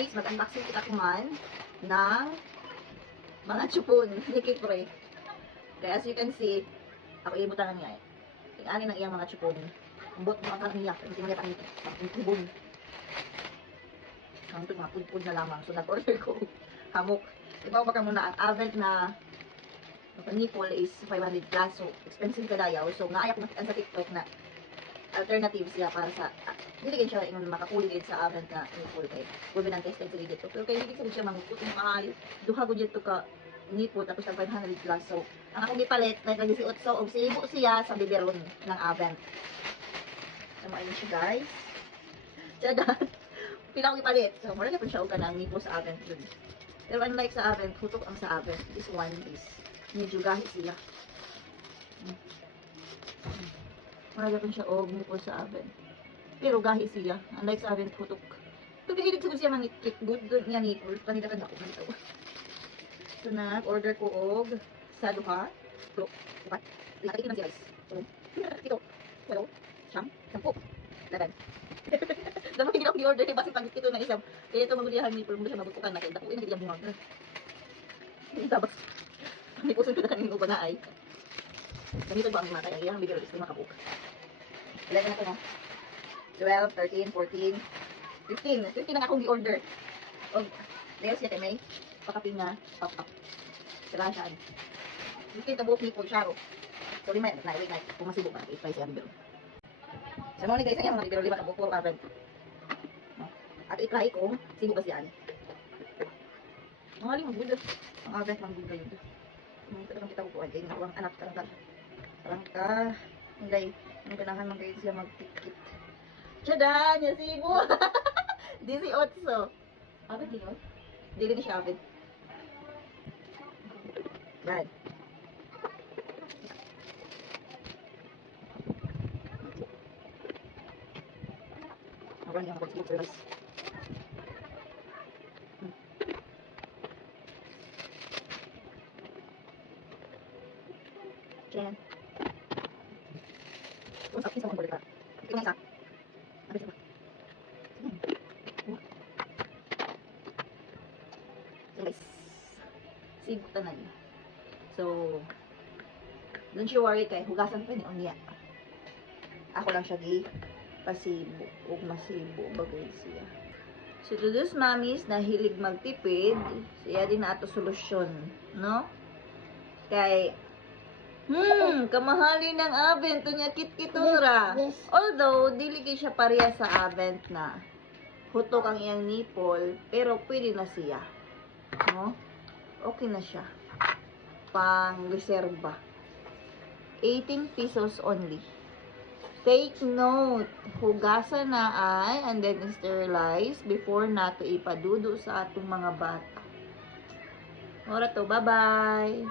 guys, mag-unboxing kita kuman ng mga chupon ni Kipre. Kaya as you can see, ako ibutan niya eh. Tingani ng iyang mga chupon. Ambot mga kaniya, hindi niya pangit. Ang tubon. Ang ito mga pudpud na lamang. So nag-order ko hamok. Ibaw pa ka muna ang Avent na nipple is 500 plus. So expensive ka dayaw. So naayak makitaan sa TikTok na alternatives siya para sa hindi siya yung makakuli din sa Avent na nipple kay gobe ng tested sila dito. Pero kay hindi sabi siya mangukot yung mahal. Duha ko dito ka nipple tapos ang 500 plus. So ang akong gipalit na nag-18 og sibo siya sa biberon ng Avent. So maayos siya guys. Tiyadan. Pila akong gipalit. So mura na po siya og kanang nipple sa Avent dun. Pero unlike sa Avent, hutok ang sa Avent. This one is medyo gahit siya. Marami pa siya og nipple sa Avent. Pero gahi siya. Unlike sa Avent, hutok. Ito kahilig siguro siya mangit good niya nipple. Panitakan ako dito. So nag-order ko og sa duha. So, upat. Nakakit naman siya guys. So, ito. Hello. Siyam. 10. 11. Dapat hindi ako di-order. Basta pag ito na isang. Kaya ito magulihan nipple mo siya magutukan na. Kaya dako yun. Hindi lang bungag. Tapos, may puso ko na kanino ba na ay. Ganito ba ang mga kaya? Iyang bigyan ulit. 5 kabuk. Ilan na ito na? 12, 13, 14, 15. 15 na akong di-order. O, dahil siya may pakapin na pop-up. Sirasaan. 15 tabuk ni Polcharo. So, 5 na. Wait na. Kung masibo ba? I-try siya bigyan. So, mga guys, ayan mga bigyan 5 tabuk. Puro Avent. At i-try ko. Sibo ba siya? Mga limang buda. Ang Avent mga buda yun. Ito lang kita kukuhan. Kaya ako ang anak ka. Hindi. Ang ganahan man kayo siya mag-tikit. Tiyada! Niya sibo! 18. Avent din yun? Dili ni siya Avent. Yan. Maraming yung mag-tikit sa rice. Jen. What's up? Isa mo ang ka. Ito na isa. Ano isa ba? So guys. Sibutan na niya. So, don't you worry kay hugasan pa ni Unya. Ako lang siya pasibo o masibo bagay siya. So to those mommies na hilig magtipid, siya din na ato solusyon, no? Kay kamahali ng Avent niya kit-kitura. Although dili kay siya pareha sa Avent na hutok ang iyang nipple, pero pwede na siya. No? Okay na siya. Pang reserva. 18 pesos only. Take note, hugasan na ay and then sterilize before nato ipadudo sa atong mga bata. Ora to, bye-bye!